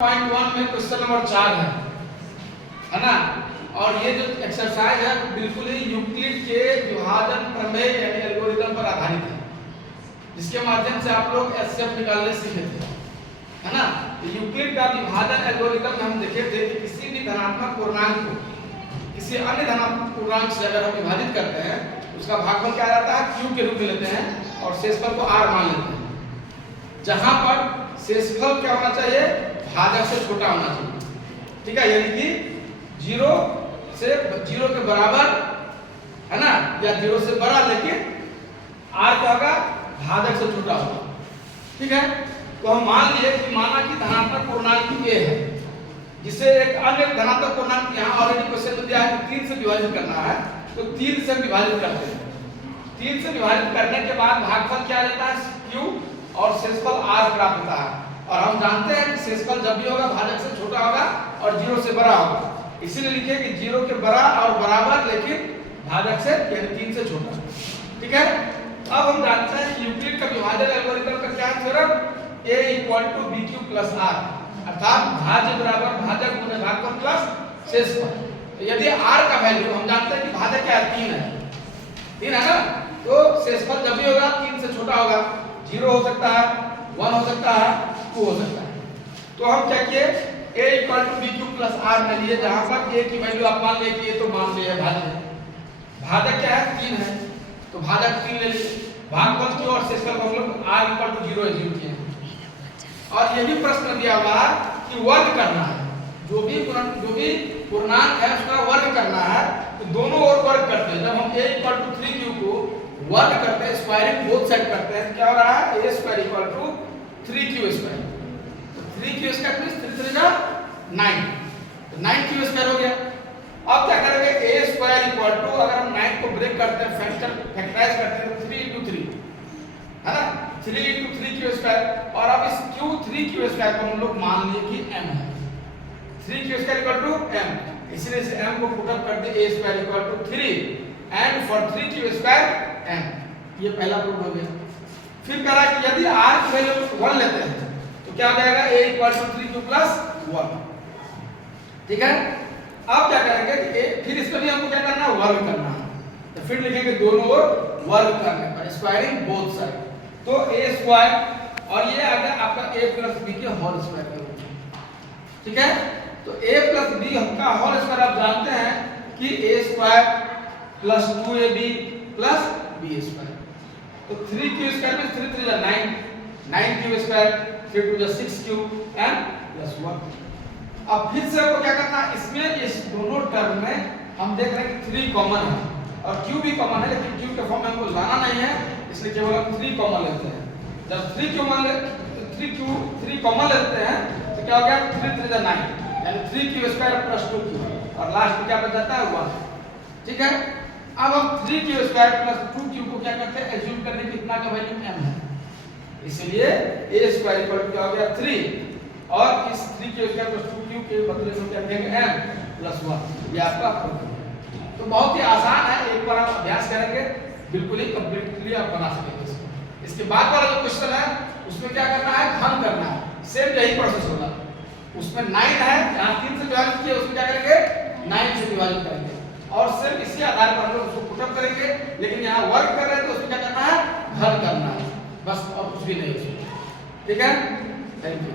Point 1 में question number 4 है ना। और ये जो एक्सरसाइज है बिल्कुल ही यूक्लिड के विभाजन प्रमेय यानी एल्गोरिथम पर आधारित है, जिसके माध्यम से आप लोग एचसीएफ निकालने सीखे थे, है ना। यूक्लिड का विभाजन एल्गोरिथम में हम देखे थे कि किसी भी धनात्मक पूर्णांक को किसी अन्य धनात्मक पूर्णांक से अगर हम विभाजित करते हैं उसका भागफल क्या रहता है, क्यू के रूप में लेते हैं और शेषफल को आर मान लेते हैं, जहां पर शेषफल क्या होना चाहिए, भाजक से छोटा होना चाहिए, ठीक है। यानी कि 0 से 0 के बराबर, है ना, या 0 से बड़ा, लेकिन r क्या होगा, भाजक से छोटा होगा, ठीक है। तो हम मान लिए कि माना कि धनात्मक पूर्णांक a है, जिसे एक अन्य धनात्मक पूर्णांक यहाँ ऑलरेडी क्वेश्चन में दिया है कि 3 से विभाजित करना है, तो 3 से विभाजित करते हैं। 3 से विभाजित करने के बाद भागफल क्या रहता है, q, और शेषफल r प्राप्त होता है। और हम जानते हैं कि शेषफल जब भी होगा भाजक से छोटा होगा और 0 से बड़ा होगा, इसीलिए लिखे कि 0 के बड़ा और बराबर, लेकिन भाजक से यानी 3 से छोटा, ठीक है। अब हम जानते हैं कि यूक्लिड का विभाजन एल्गोरिथम का क्या थ्योरम, a = bq + r, अर्थात भाज्य बराबर भाजक गुणे भागफल प्लस शेषफल। तो यदि r का वैल्यू हम जानते हैं कि भाजक क्या है, 3 है ना, तो शेषफल जब भी होगा 3 से छोटा होगा, 0 हो सकता है, 1 हो सकता है, 2 हो सकता है। तो हम क्या किए, a = bq + r में लिए, जहां पर a की वैल्यू आप मान लिए कि ये तो मान लिए भाजक है, भाजक क्या है, 3 है, तो भाजक 3 ले लिए, भागफल q और शेषफल को हम लोग r = 0 किए। और ये भी प्रश्न दिया हुआ कि वर्ग करना है, जो भी पूर्णांक है उसका वर्ग करना है, तो दोनों ओर वर्ग करते हैं। जब हम a = 3q को वर्ग करते हैं, स्क्वायरिंग बोथ साइड करते हैं, तो क्या हो रहा है, a² = 3q²। तो 3q² मींस 3 3 जा 9, तो 9q² हो गया। अब क्या करेंगे, a² अगर हम 9 को ब्रेक करते हैं, फैक्टराइज करते हैं, तो 3 × 3, है ना, 3 × 3q²। और अब इस q 3q² को हम लोग मान लिए कि m है, 3q² = m, इसलिए इस m को पुट अप कर दिए, a² = 3 and for 3q² m। ये पहला प्रूफ हो गया। फिर कह रहा है कि यदि r की वैल्यू 1 लेते हैं तो क्या हो जाएगा, a = 3q + 1, ठीक है। अब क्या करेंगे कि फिर इसमें भी हमको क्या करना है, वर्ग करना है, तो फिर लिखेंगे दोनों ओर वर्ग करने पर, स्क्वायरिंग बोथ साइड, तो a² और ये आ गया आपका a + b के होल स्क्वायर का रूप, ठीक है। तो a + b का होल स्क्वायर आप जानते हैं कि a² + 2ab + b²। तो 3q² में 3 3 जा 9, 9q², फिर 2 जा 6q and +1। अब फिर से आपको क्या करना है, इसमें इस दोनों टर्म में हम देख रहे हैं कि 3 कॉमन है और q भी कॉमन है, लेकिन q के फॉर्म में हमको लाना नहीं है, इसलिए केवल हम 3 कॉमन लेते हैं। जब 3 कॉमन लेते हैं तो क्या हो गया, 3 3 जा 9, यानी 3q² + 2q, और लास्ट में क्या बच जाता है, 1, ठीक है। अब हम 3q² + 2q को क्या करते हैं, एज्यूम करने की कितना का वैल्यू m है, इसलिए a² = क्या हो गया 3, और इस 3q² + 2q के बदले में क्या कहेंगे, m + 1। ये आपका प्रूफ। तो बहुत ही आसान है, एक बार आप अभ्यास करेंगे बिल्कुल ही कंप्लीटली आप बना सकेंगे इसको। इसके बाद वाला जो क्वेश्चन है उसमें क्या करना है, घन करना है, सेम यही प्रोसेस होगा। उसमें 9 है, यहां 3 से विभाजित किया, उसमें क्या करेंगे, 9 से विभाजित करेंगे, और सिर्फ इसी आधार पर हम लोग उसको पुट अप करेंगे। लेकिन यहाँ वर्ग कर रहे हैं तो उसमें क्या करना है, घन करना है, बस, और कुछ भी नहीं, ठीक है। Thank you.